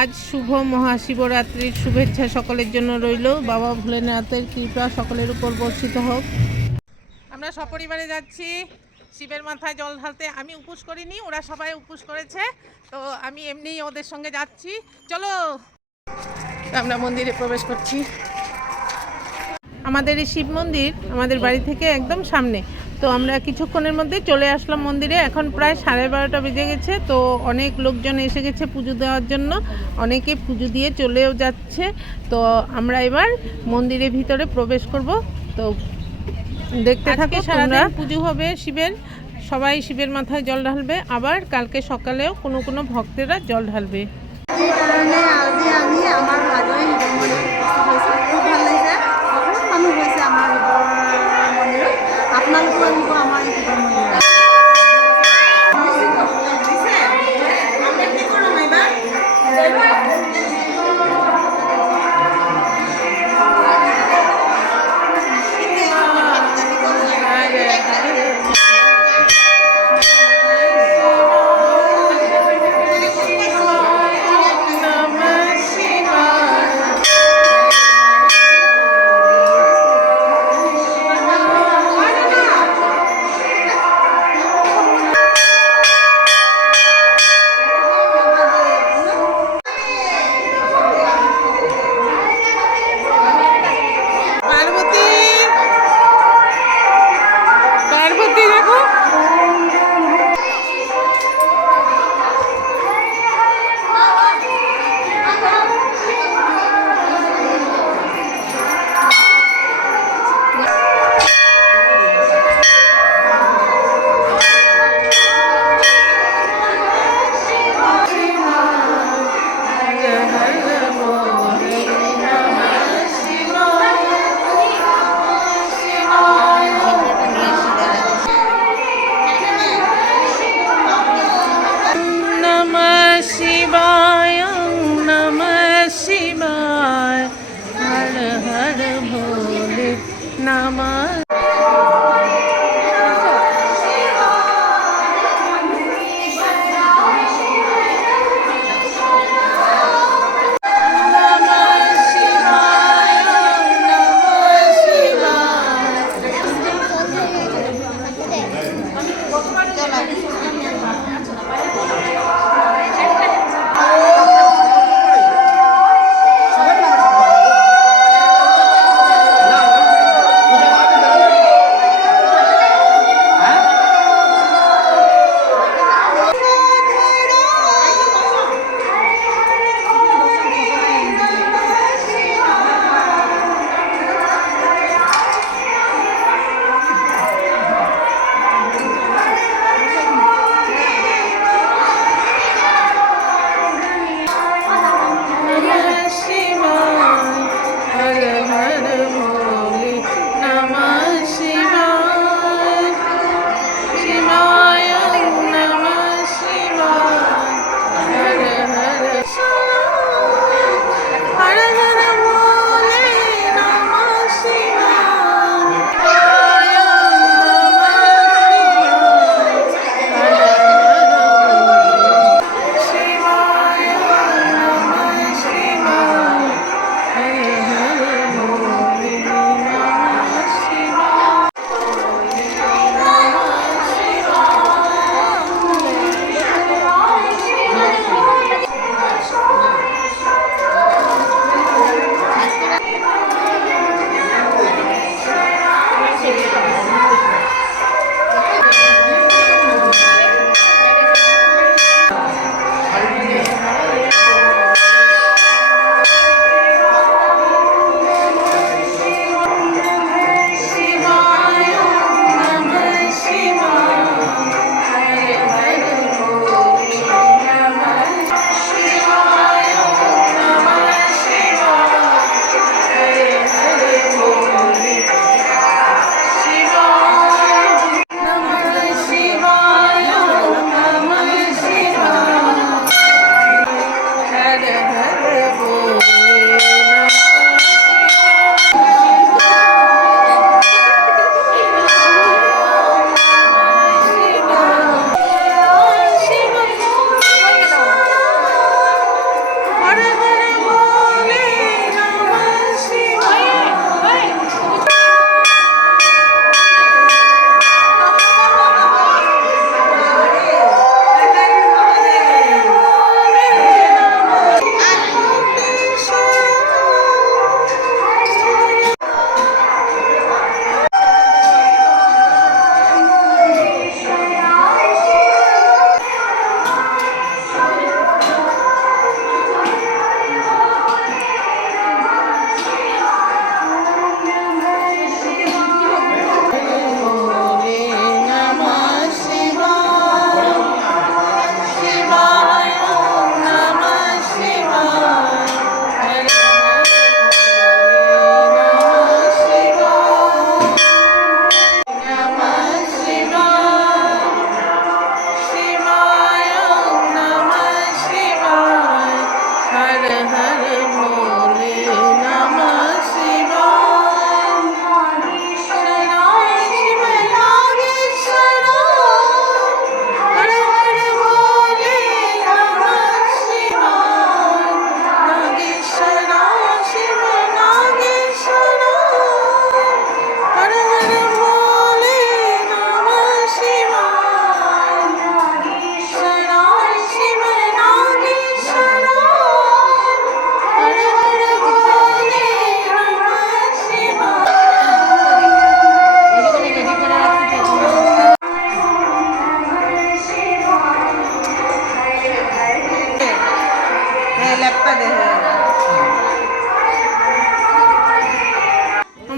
আজ শুভ মহাশিবরাত্রির শুভেচ্ছা সকলের জন্য রইল। বাবা ভোলেনাথের কৃপা সকলের উপর বর্ষিত হোক। আমরা সপরিবারে যাচ্ছি। শিবের মাথায় জল ঢালতে। আমি উপোস করিনি, ওরা সবাই উপোস করেছে। তো আমি এমনিই ওদের সঙ্গে যাচ্ছি। চলো। আমরা মন্দিরে প্রবেশ করছি। আমাদের এই শিব মন্দির আমাদের বাড়ি থেকে একদম সামনে। তো আমরা কিছুক্ষণের মধ্যে চলে আসলাম মন্দিরে। এখন প্রায় সাড়ে বারোটা বেজে গেছে তো অনেক লোকজন এসে গেছে পুজো দেওয়ার জন্য। অনেকে পুজো দিয়ে চলেও যাচ্ছে। তো আমরা এবার মন্দিরের ভিতরে প্রবেশ করব। তো দেখতে থাকো সারাদিন পুজো হবে শিবের। সবাই শিবের মাথায় জল ঢালবে। আবার কালকে সকালেও কোনো কোনো ভক্তেরা জল ঢালবে। সেইকাৰণে মন্দিৰত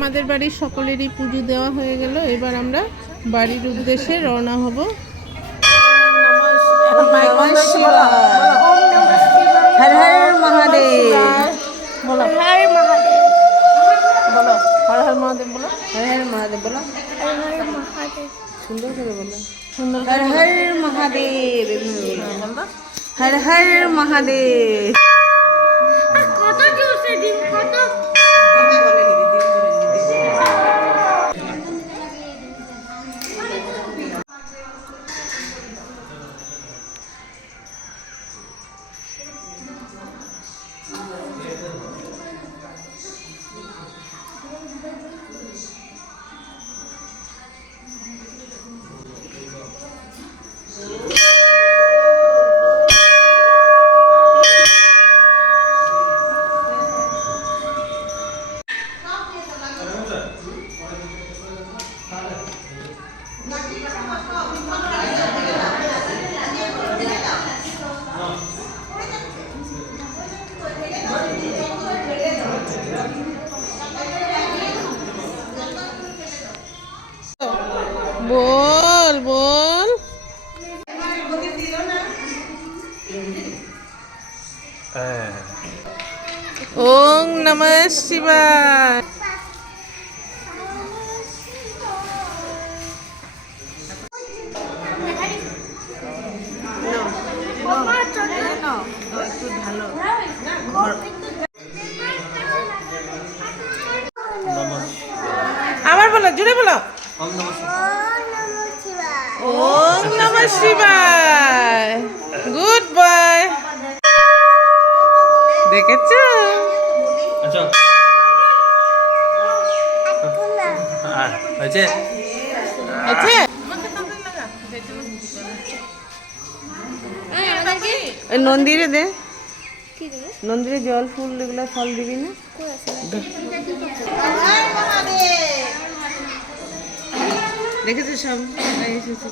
আমাদের বাড়ির সকলেরই পুজো দেওয়া হয়ে গেল। এবার আমরা বাড়ির উদ্দেশ্যে রওনা হব। হর হর মহাদেব। হর মহাদেব হর মহাদেব বলো। হর হর মহাদেব। হ্যাঁ, হর হর মহাদেব। সুন্দর করে বলো দিন বল বল। ওং নমঃ শিবায়। আবার বলো জুড়ে বলো। ওং নমঃ শিবায় গুড বয় দেখেছ আচ্ছা হ্যাঁ হয়েছে আছে নন্দিরে দে কি নন্দিরে জল ফুল এগুলো ফল দিবি না দেখেছ সব? এসেছে